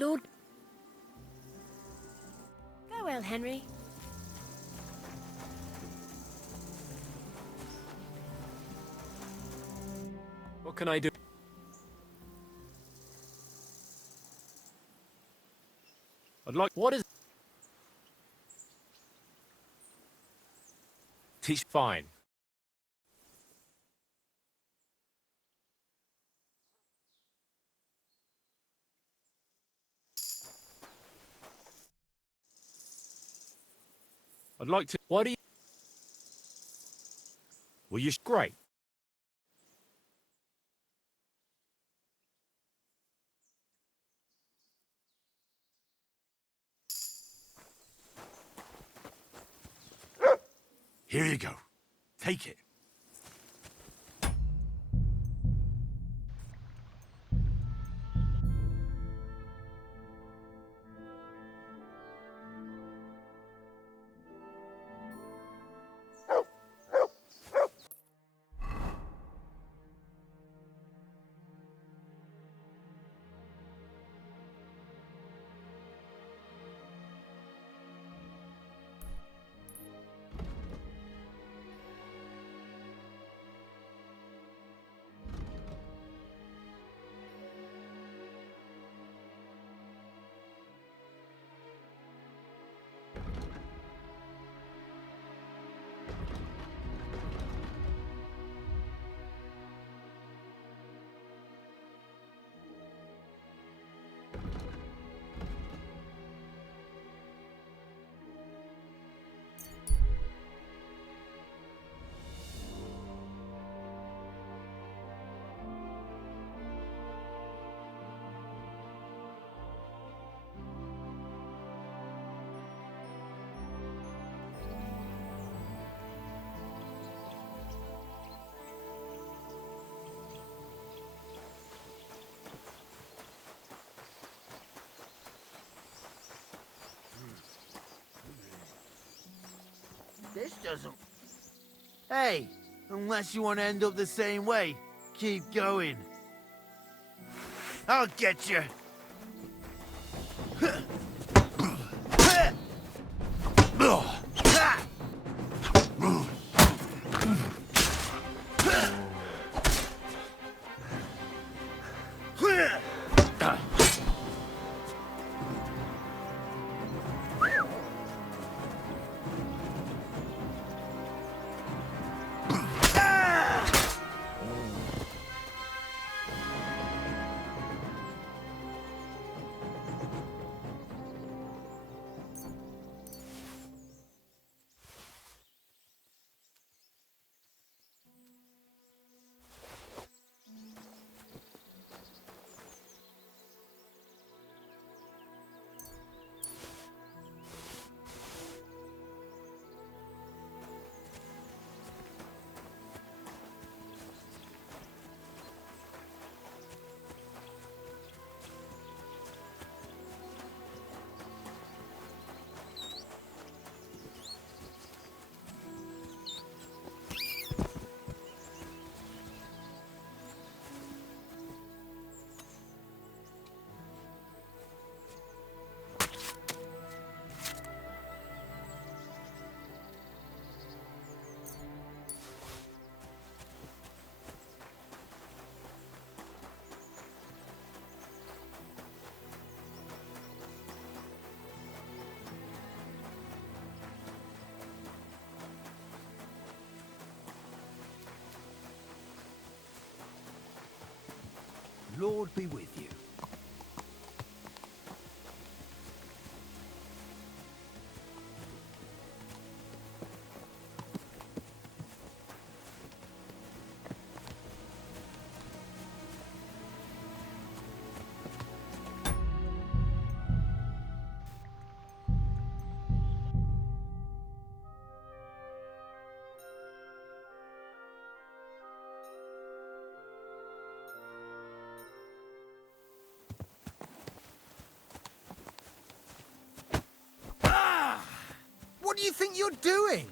Lord. Go well, Henry. What can I do? I'd like... What is... Teach fine. I'd like to... What do you... Well, you're great. Here you go. Take it. This doesn't... Hey, unless you want to end up the same way, keep going. I'll get you. Lord be with you. What do you think you're doing?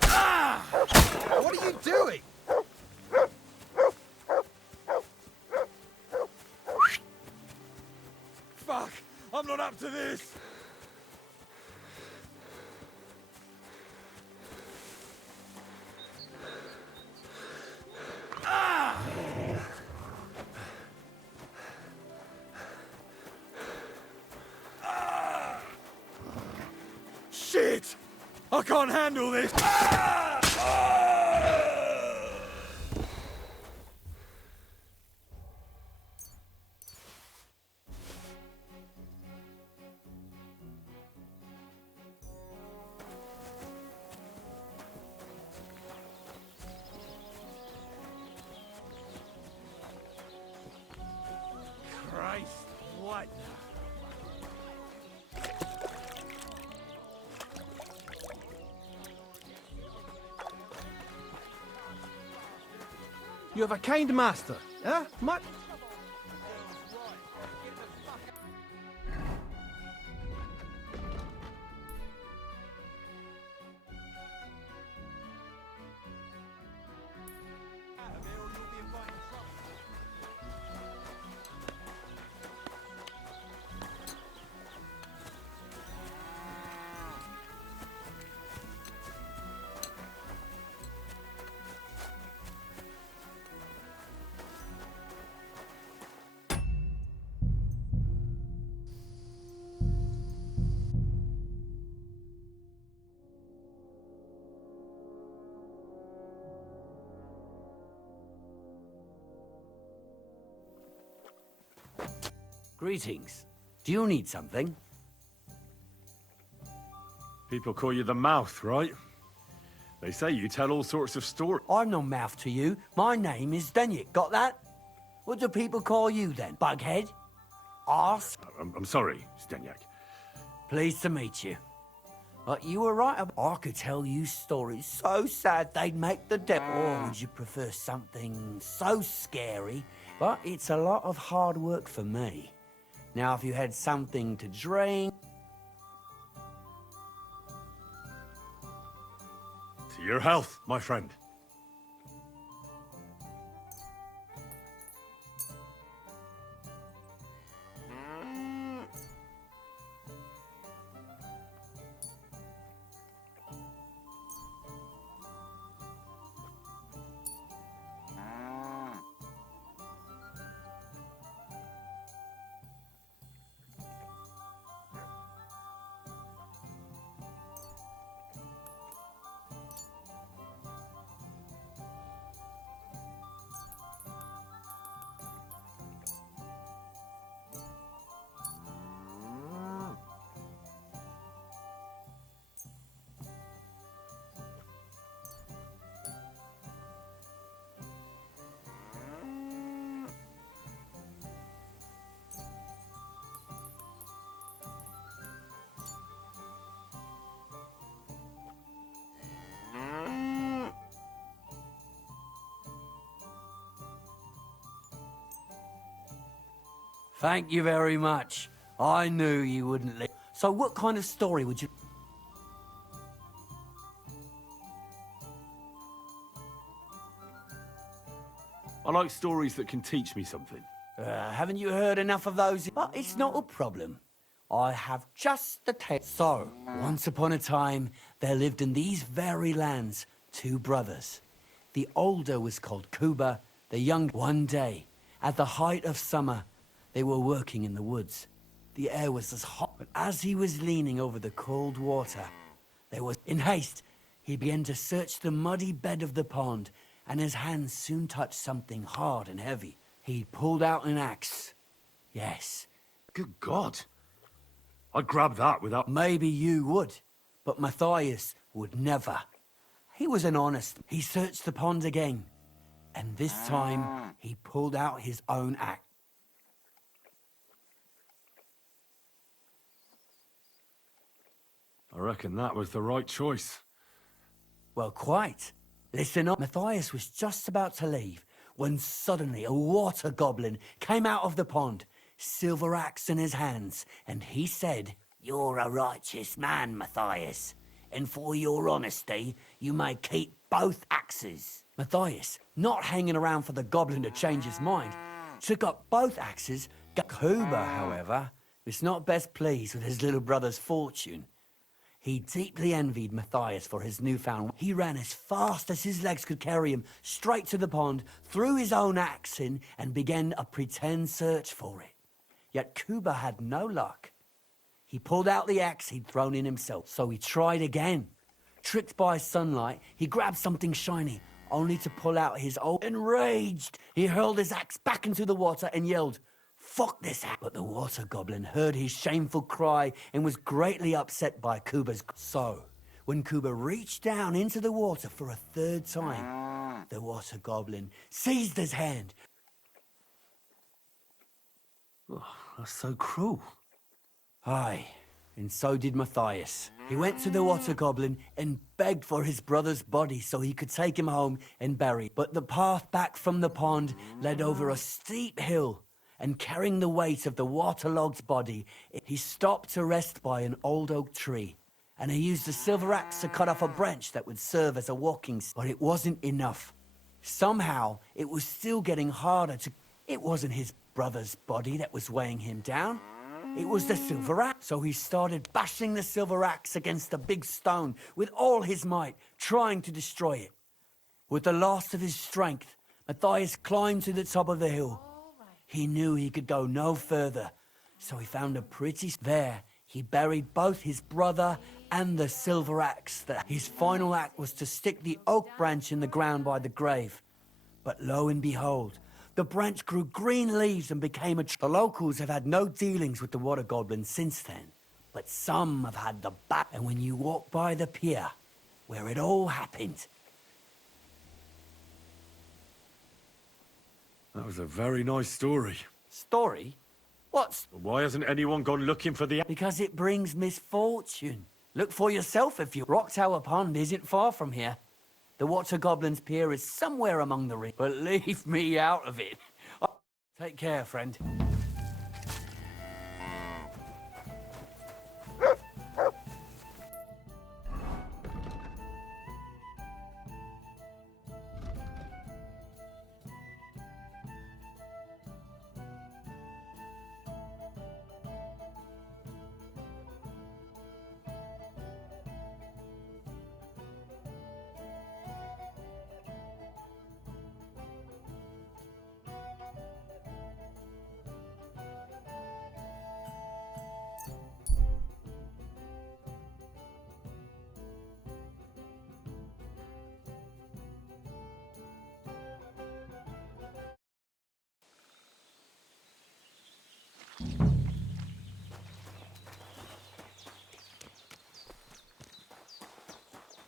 What are you doing? up to this! Shit! I can't handle this! Christ, what? You have a kind master, eh? Greetings. Do you need something? People call you the mouth, right? They say you tell all sorts of stories. I'm no mouth to you. My name is Denyek. Got that? What do people call you then? Bughead? Arse? I'm sorry, Stenyak. Pleased to meet you. But you were right. I could tell you stories so sad they'd make the devil. Or would you prefer something so scary? But it's a lot of hard work for me. Now, if you had something to drink... To your health, my friend. Thank you very much. I knew you wouldn't leave. So what kind of story would you... I like stories that can teach me something. haven't you heard enough of those? But it's not a problem. I have just the tale. So, once upon a time, there lived in these very lands 2 brothers. The older was called Kuba, the young. One day, at the height of summer, they were working in the woods. The air was as hot, but as he was leaning over the cold water, there was... In haste, he began to search the muddy bed of the pond, and his hands soon touched something hard and heavy. He pulled out an axe. Yes. Good God. I'd grab that without... Maybe you would, but Matthias would never. He was an honest. He searched the pond again, and this time he pulled out his own axe. I reckon that was the right choice. Well, quite. Listen up. Matthias was just about to leave when suddenly a water goblin came out of the pond, silver axe in his hands, and he said, "You're a righteous man, Matthias, and for your honesty, you may keep both axes." Matthias, not hanging around for the goblin to change his mind, took up both axes. Kuba, however, was not best pleased with his little brother's fortune. He deeply envied Matthias for his newfound. He ran as fast as his legs could carry him straight to the pond, threw his own axe in, and began a pretend search for it. Yet Kuba had no luck. He pulled out the axe he'd thrown in himself, so he tried again. Tricked by sunlight, he grabbed something shiny, only to pull out his old... Enraged, he hurled his axe back into the water and yelled, "Fuck this axe!" But the water goblin heard his shameful cry and was greatly upset by Kuba's... So, when Kuba reached down into the water for a third time, the water goblin seized his hand. Oh, that's so cruel. Aye, and so did Matthias. He went to the water goblin and begged for his brother's body so he could take him home and bury. But the path back from the pond led over a steep hill, and carrying the weight of the waterlogged body, he stopped to rest by an old oak tree. And he used a silver axe to cut off a branch that would serve as a walking stick. But it wasn't enough. Somehow, it was still getting harder to... It wasn't his brother's body that was weighing him down. It was the silver axe. So he started bashing the silver axe against the big stone with all his might, trying to destroy it. With the last of his strength, Matthias climbed to the top of the hill. He knew he could go no further, so he found a pretty... There, he buried both his brother and the silver axe. His final act was to stick the oak branch in the ground by the grave. But lo and behold, the branch grew green leaves and became a tree. The locals have had no dealings with the water goblin since then, but some have had the back. And when you walk by the pier, where it all happened... That was a very nice story. Story? What's... Why hasn't anyone gone looking for the... Because it brings misfortune. Look for yourself if you... Rock Tower Pond isn't far from here. The Water Goblin's Pier is somewhere among the... But leave me out of it. Take care, friend.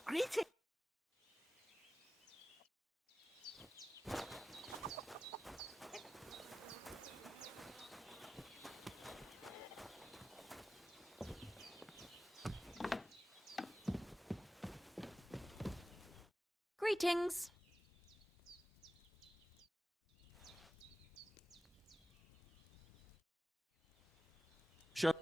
Greetings. Greetings. Sure.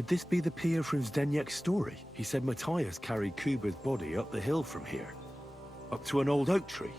Could this be the pier from Zdeněk's story? He said Matthias carried Kuba's body up the hill from here, up to an old oak tree.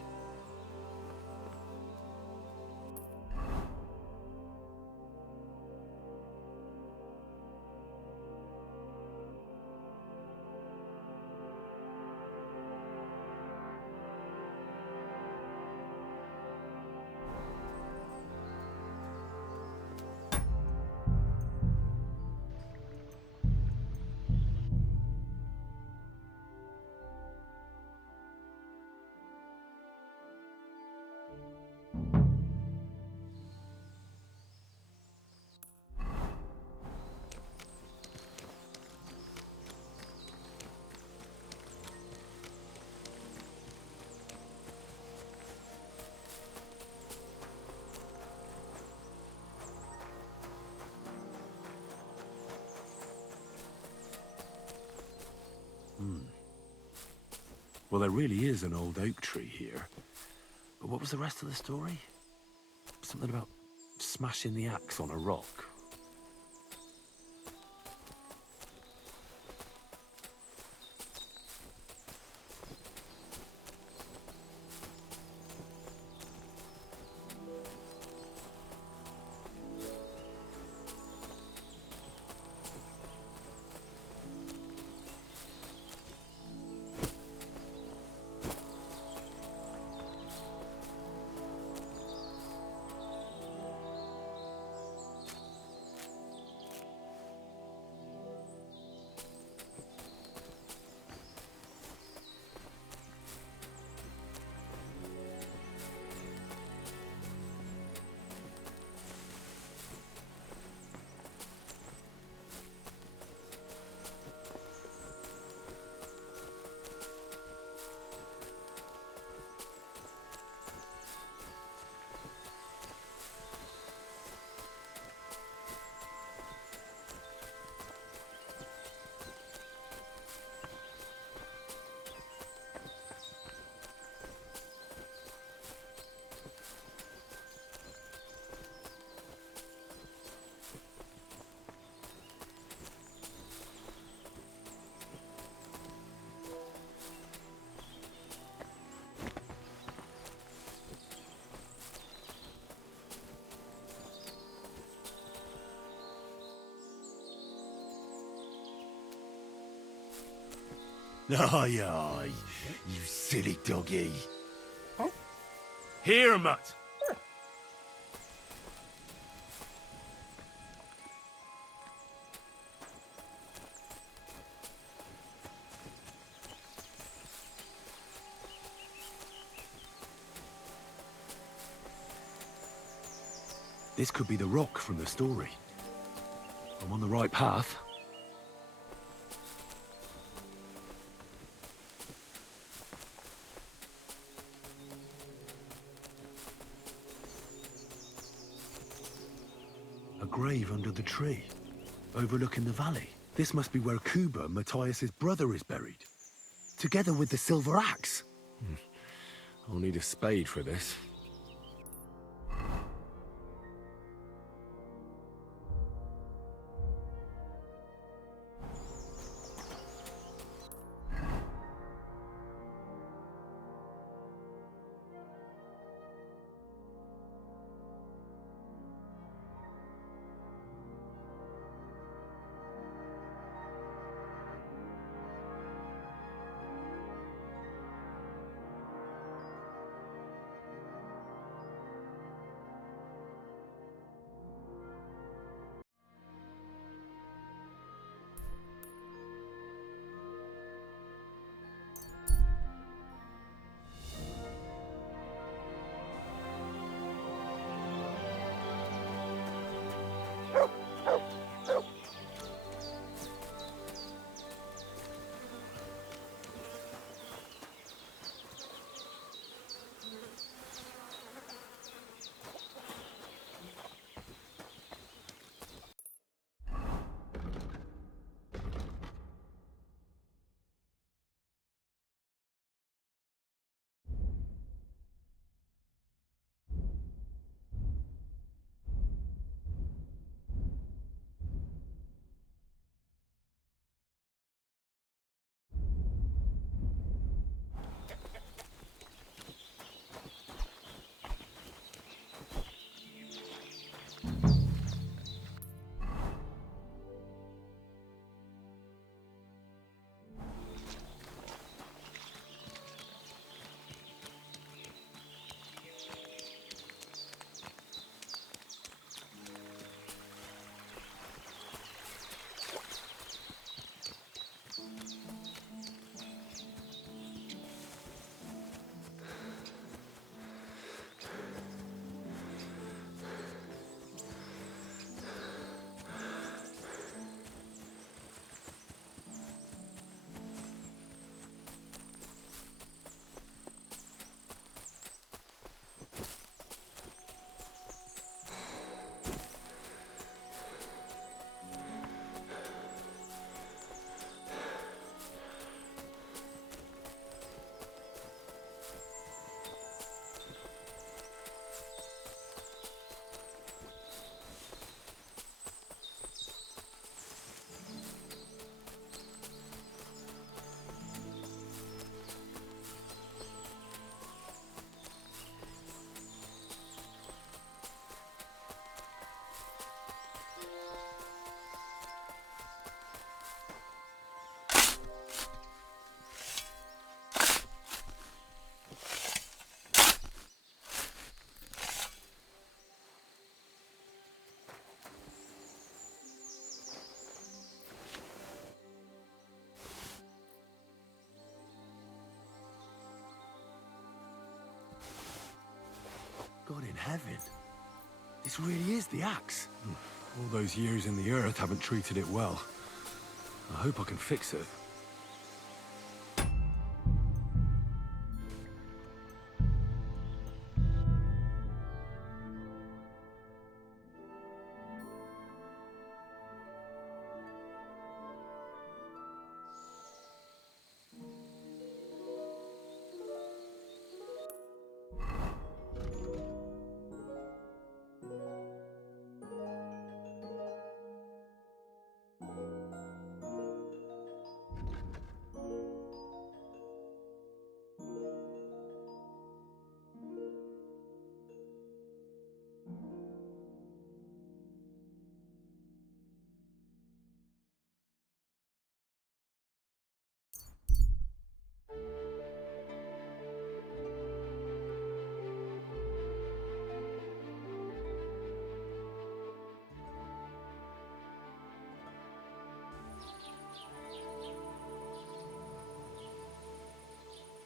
Well, there really is an old oak tree here. But what was the rest of the story? Something about smashing the axe on a rock. Aye, aye, you silly doggy. Here, Mutt! This could be the rock from the story. I'm on the right path. A grave under the tree, overlooking the valley. This must be where Kuba, Matthias's brother, is buried. Together with the silver axe. I'll need a spade for this. God in heaven. This really is the axe. All those years in the earth haven't treated it well. I hope I can fix it.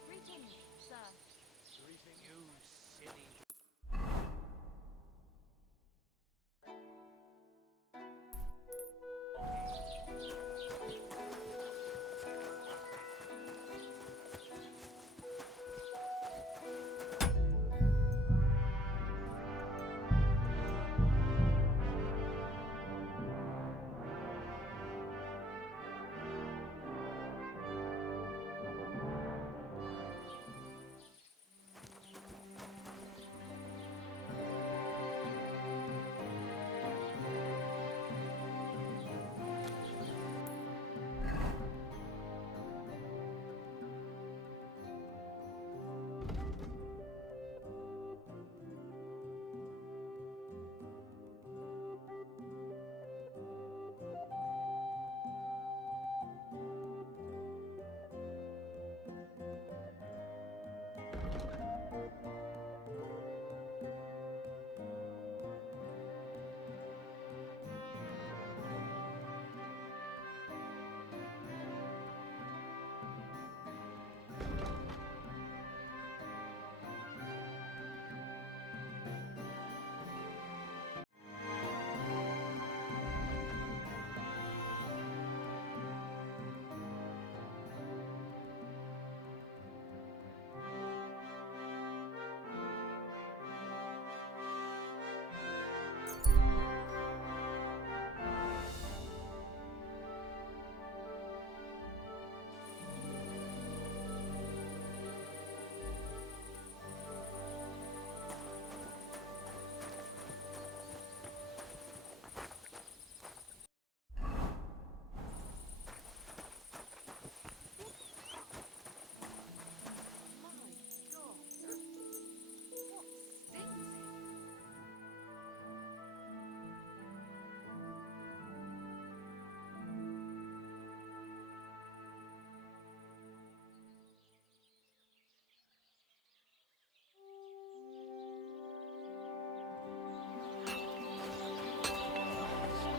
Greetings, sir. Greeting you, silly.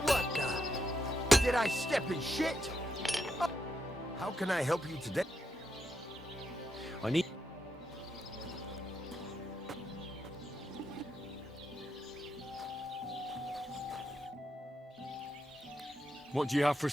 What the? Did I step in shit? Oh, how can I help you today? I need... What do you have for...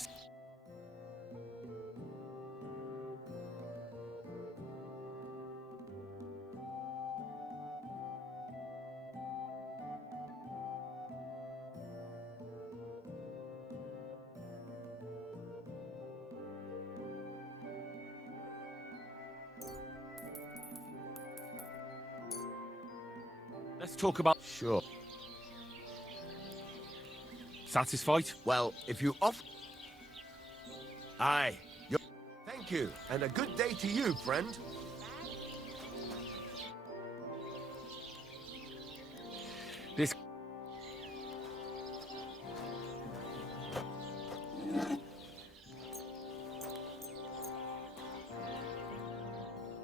Let's talk about... Sure. Satisfied? Well, if you off... Aye. Thank you, and a good day to you, friend. This...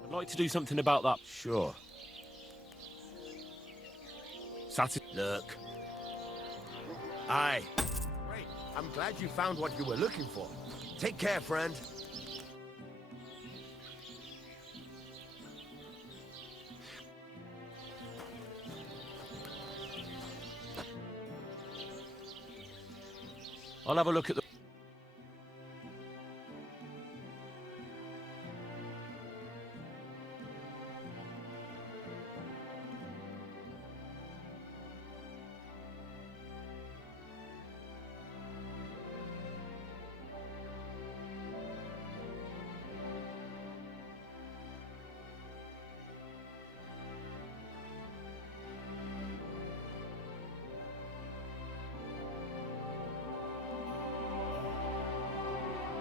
I'd like to do something about that. Sure. Look. Aye. Great. I'm glad you found what you were looking for. Take care, friend. I'll have a look at the...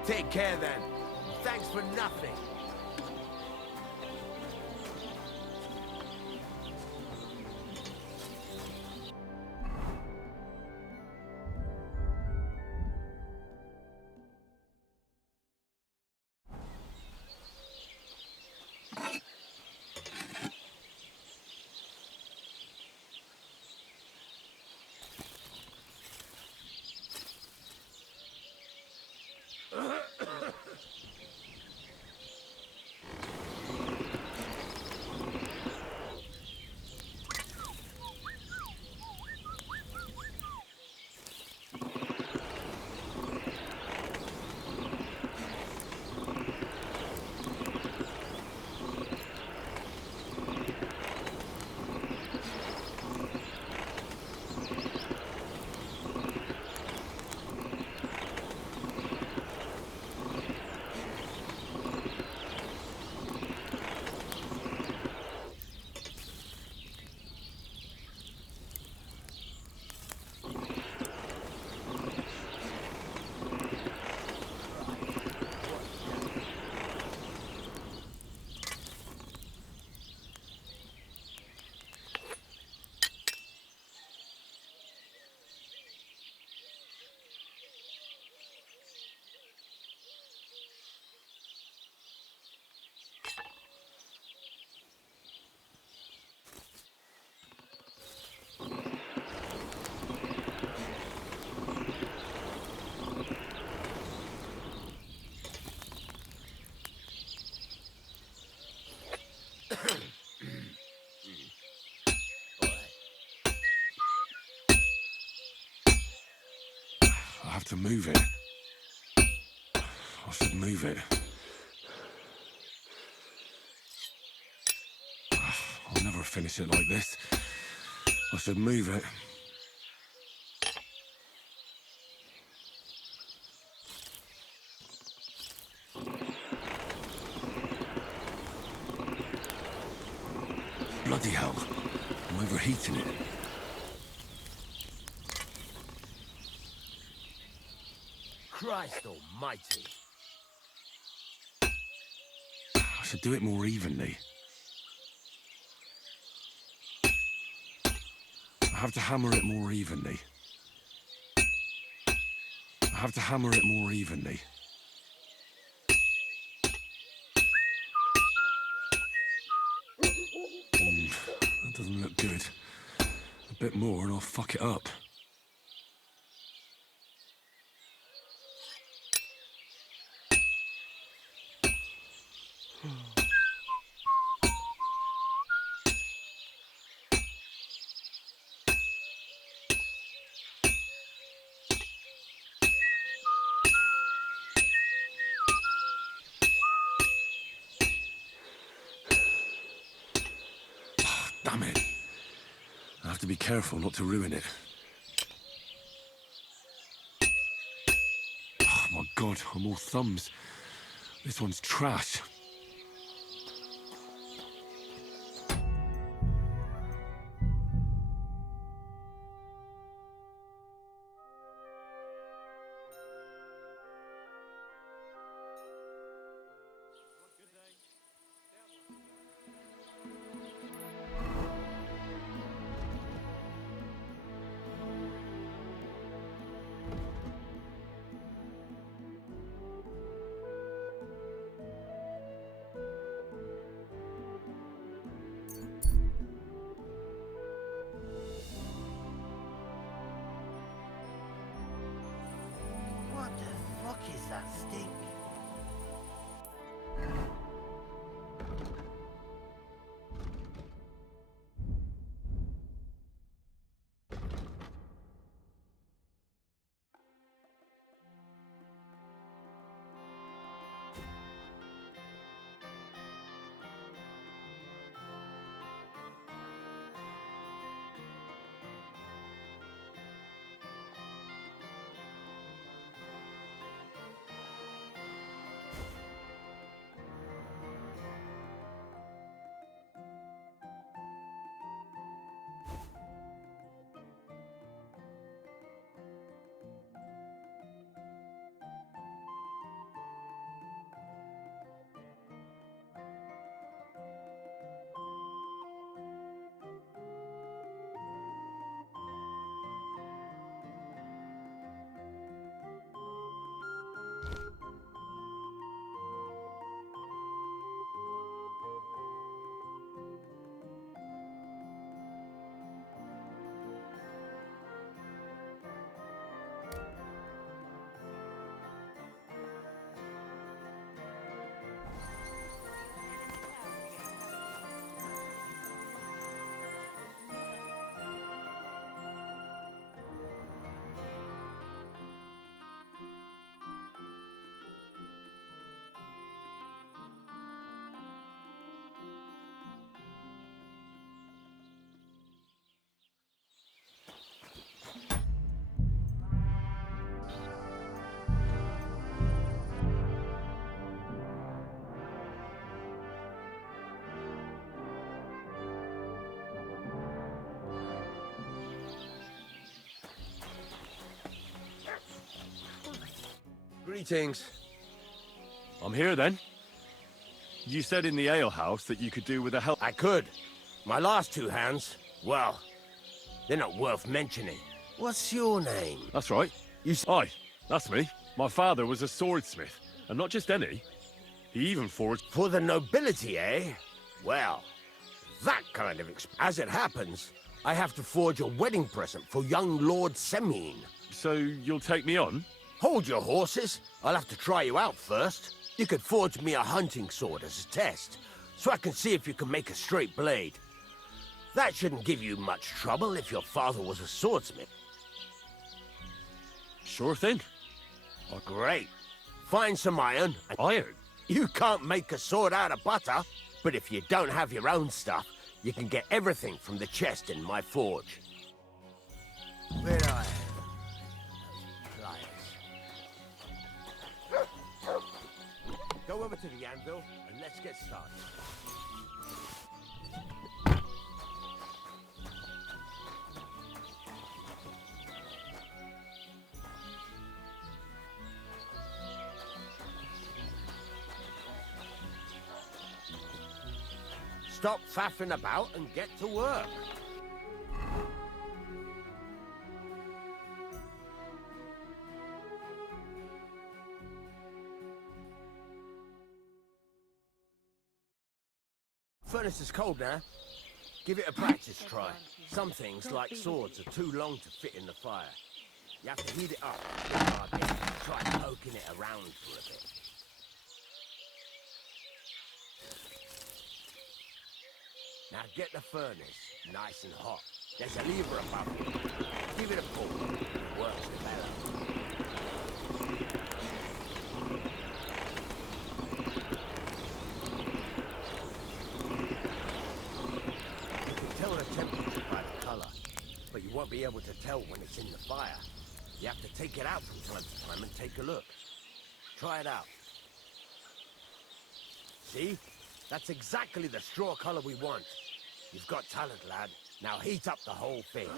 Take care then. Thanks for nothing. I have to move it. I should move it. I'll never finish it like this. I should move it. Bloody hell. I'm overheating it. Christ almighty. I should do it more evenly. I have to hammer it more evenly. I have to hammer it more evenly. That doesn't look good. A bit more and I'll fuck it up. Damn it. I have to be careful not to ruin it. Oh my god, I'm all thumbs. This one's trash. Greetings. I'm here then. You said in the alehouse that you could do with a help. I could. My last two hands, well, they're not worth mentioning. What's your name? That's right. You Aye, that's me. My father was a swordsmith, and not just any. He even forged... For the nobility, eh? Well, that kind of as it happens, I have to forge a wedding present for young Lord Semine. So you'll take me on? Hold your horses. I'll have to try you out first. You could forge me a hunting sword as a test, so I can see if you can make a straight blade. That shouldn't give you much trouble if your father was a swordsmith. Sure thing. Oh, great. Find some iron. Iron? You can't make a sword out of butter, but if you don't have your own stuff, you can get everything from the chest in my forge. Where I am. Go over to the anvil and let's get started. Stop faffing about and get to work. Furnace is cold now. Give it a practice try. Some things, like swords, are too long to fit in the fire. You have to heat it up. Try poking it around for a bit. Now get the furnace nice and hot. There's a lever above it. Give it a pull. It works better. You can tell the temperature by the color, but you won't be able to tell when it's in the fire. You have to take it out from time to time and take a look. Try it out. See? That's exactly the straw color we want. You've got talent, lad. Now heat up the whole thing.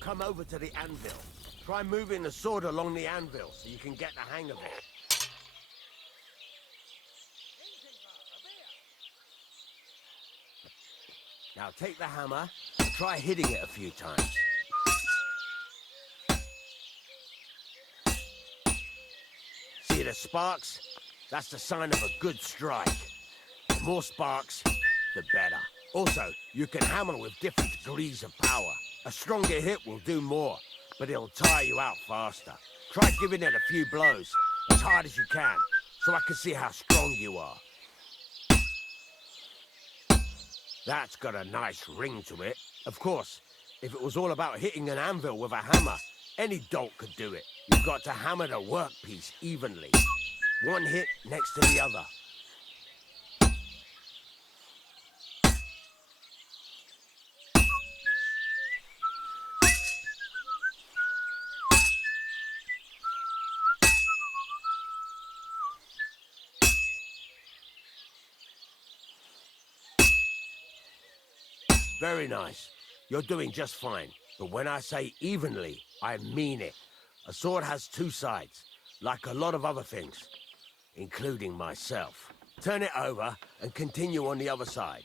Come over to the anvil. Try moving the sword along the anvil so you can get the hang of it. Now take the hammer and try hitting it a few times. See the sparks? That's the sign of a good strike. The more sparks, the better. Also, you can hammer with different degrees of power. A stronger hit will do more, but it'll tire you out faster. Try giving it a few blows, as hard as you can, so I can see how strong you are. That's got a nice ring to it. Of course, if it was all about hitting an anvil with a hammer, any dolt could do it. You've got to hammer the workpiece evenly. One hit next to the other. Very nice. You're doing just fine. But when I say evenly, I mean it. A sword has two sides, like a lot of other things, including myself. Turn it over and continue on the other side.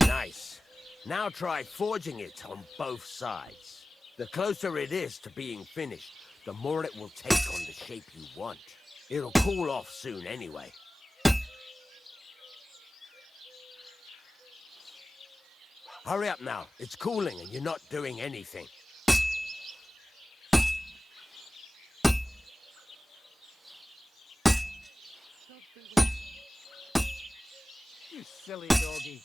Nice. Now try forging it on both sides. The closer it is to being finished, the more it will take on the shape you want. It'll cool off soon anyway. Hurry up now. It's cooling and you're not doing anything. You silly doggy.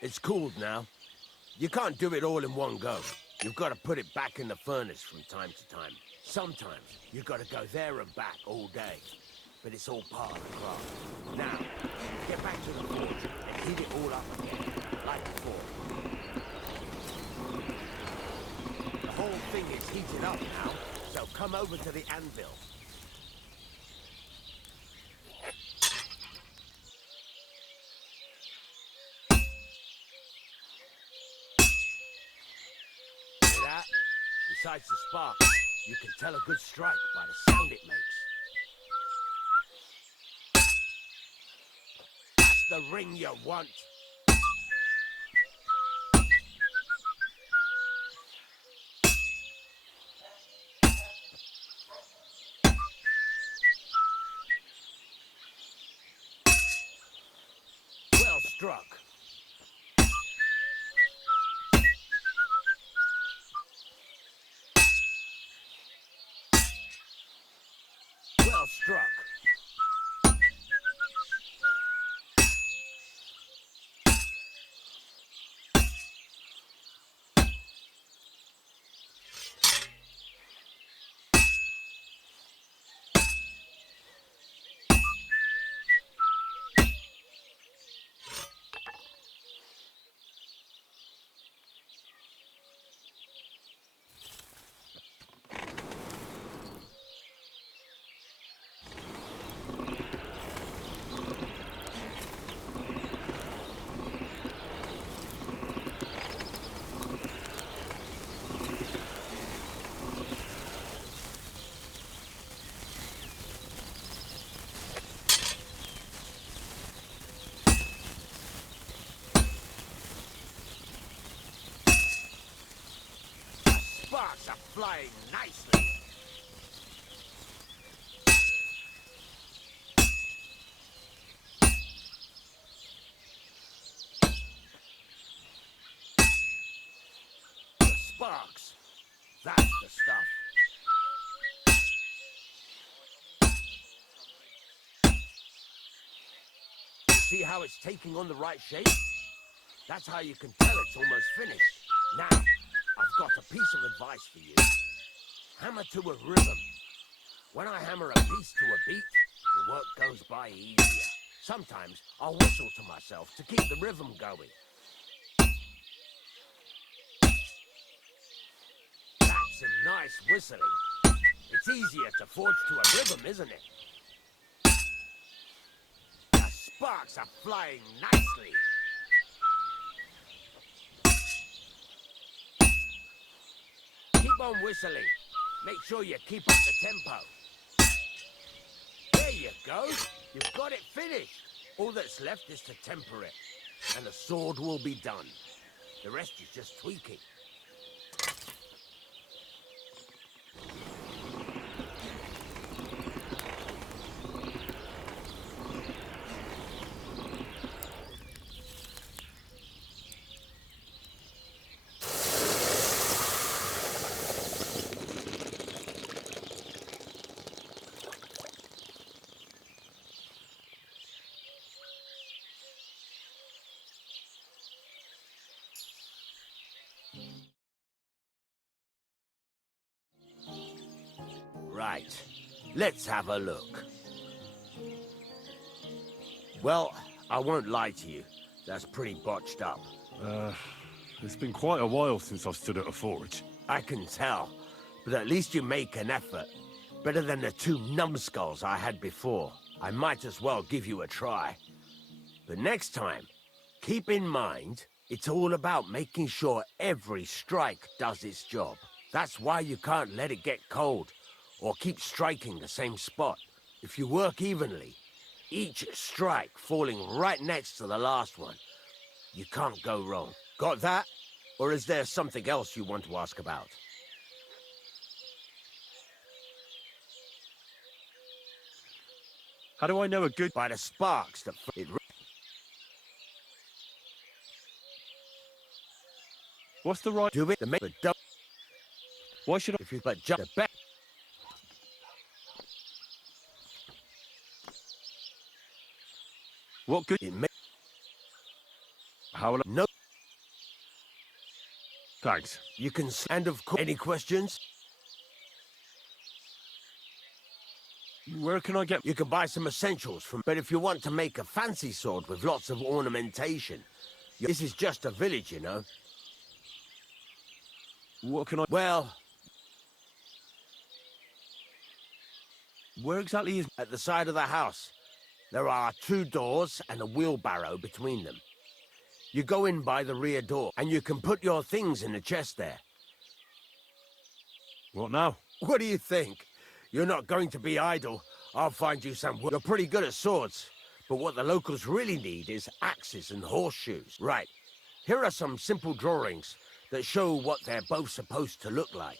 It's cooled now. You can't do it all in one go. You've got to put it back in the furnace from time to time. Sometimes you've got to go there and back all day. But it's all part of the craft. Now, get back to the forge and heat it all up again, like before. The whole thing is heated up now, so come over to the anvil. Hear that? Besides the spark, you can tell a good strike by the sound it makes. That's the ring you want. Well struck. Well struck. Sparks are flying nicely. The sparks. That's the stuff. See how it's taking on the right shape? That's how you can tell it's almost finished. Now, I've got a piece of advice for you. Hammer to a rhythm. When I hammer a piece to a beat, the work goes by easier. Sometimes I'll whistle to myself to keep the rhythm going. That's some nice whistling. It's easier to forge to a rhythm, isn't it? The sparks are flying nicely. Keep on whistling. Make sure you keep up the tempo. There you go. You've got it finished. All that's left is to temper it, and the sword will be done. The rest is just tweaking. Right. Let's have a look. Well, I won't lie to you. That's pretty botched up. It's been quite a while since I've stood at a forge. I can tell. But at least you make an effort. Better than the 2 numbskulls I had before. I might as well give you a try. But next time, keep in mind, it's all about making sure every strike does its job. That's why you can't let it get cold, or keep striking the same spot. If you work evenly, each strike falling right next to the last one, you can't go wrong. Got that? Or is there something else you want to ask about? How do I know a good... By the sparks that What's the right... do it to make the don't. Why should I... If you but jump the back. What good... It may How will I... no. Thanks. You can and of course. Any questions? Where can I get... You can buy some essentials from. But if you want to make a fancy sword with lots of ornamentation, this is just a village, you know. What can I... Well, Where exactly is... at the side of the house, there are 2 doors and a wheelbarrow between them. You go in by the rear door, and you can put your things in the chest there. What now? What do you think? You're not going to be idle. I'll find you some wood. You're pretty good at swords, but what the locals really need is axes and horseshoes. Right. Here are some simple drawings that show what they're both supposed to look like.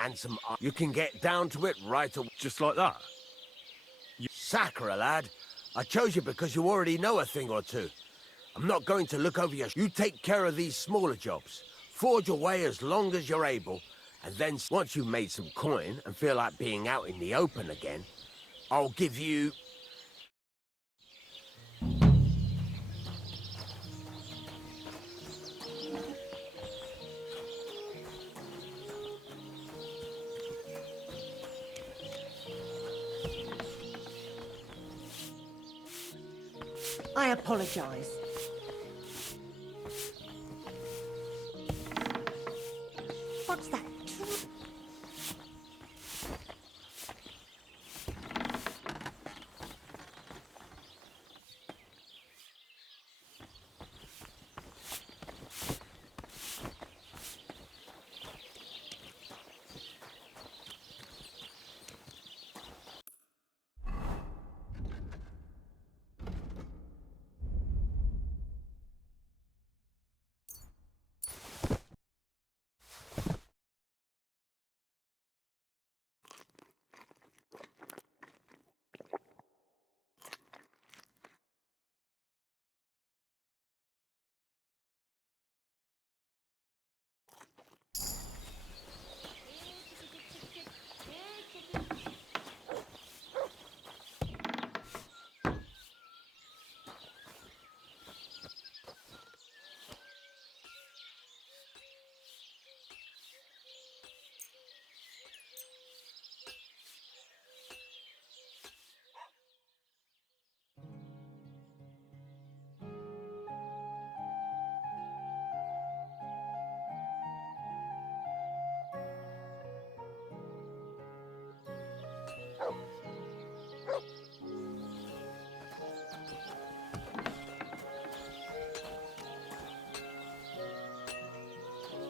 And some art. You can get down to it right away. Just like that? Sacre, lad. I chose you because you already know a thing or two. I'm not going to look over your... You take care of these smaller jobs. Forge away as long as you're able, and then once you've made some coin and feel like being out in the open again, I'll give you... I apologize. What's that?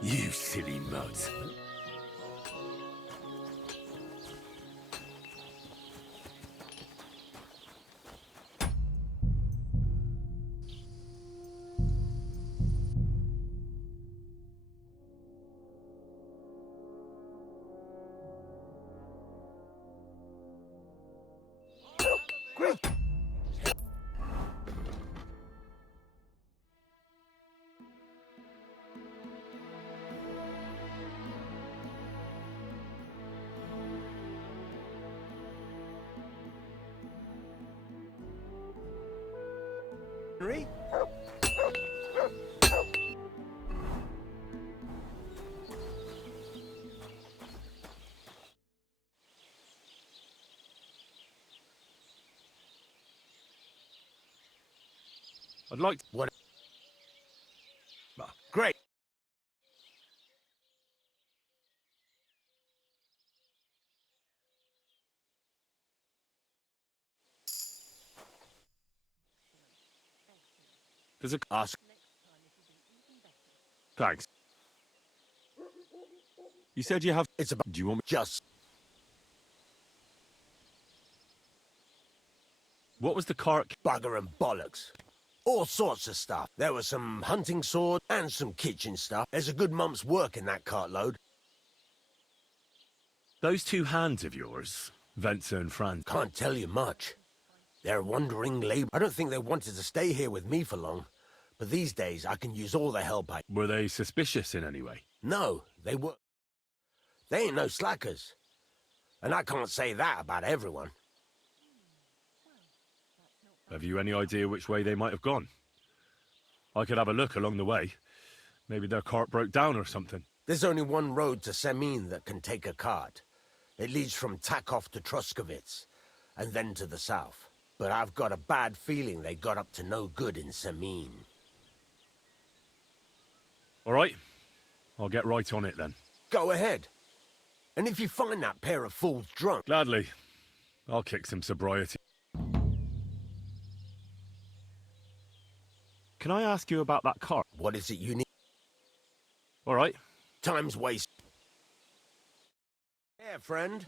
You silly muds. Henry? I'd like... What? Great. There's a... Ask. Thanks. You said you have... It's about... Do you want me... Just... What was the cart... Bugger and bollocks. All sorts of stuff. There was some hunting sword and some kitchen stuff. There's a good month's work in that cartload. Those 2 hands of yours, Venser and Franz... Can't tell you much. They're wandering labor. I don't think they wanted to stay here with me for long. But these days, I can use all the help I... Were they suspicious in any way? No, they were... They ain't no slackers. And I can't say that about everyone. Have you any idea which way they might have gone? I could have a look along the way. Maybe their cart broke down or something. There's only one road to Semin that can take a cart. It leads from Takov to Troskovitz, and then to the south. But I've got a bad feeling they got up to no good in Semin. All right. I'll get right on it then. Go ahead. And if you find that pair of fools drunk... Gladly. I'll kick some sobriety. Can I ask you about that cart? What is it you need? All right. Time's waste. Yeah, friend.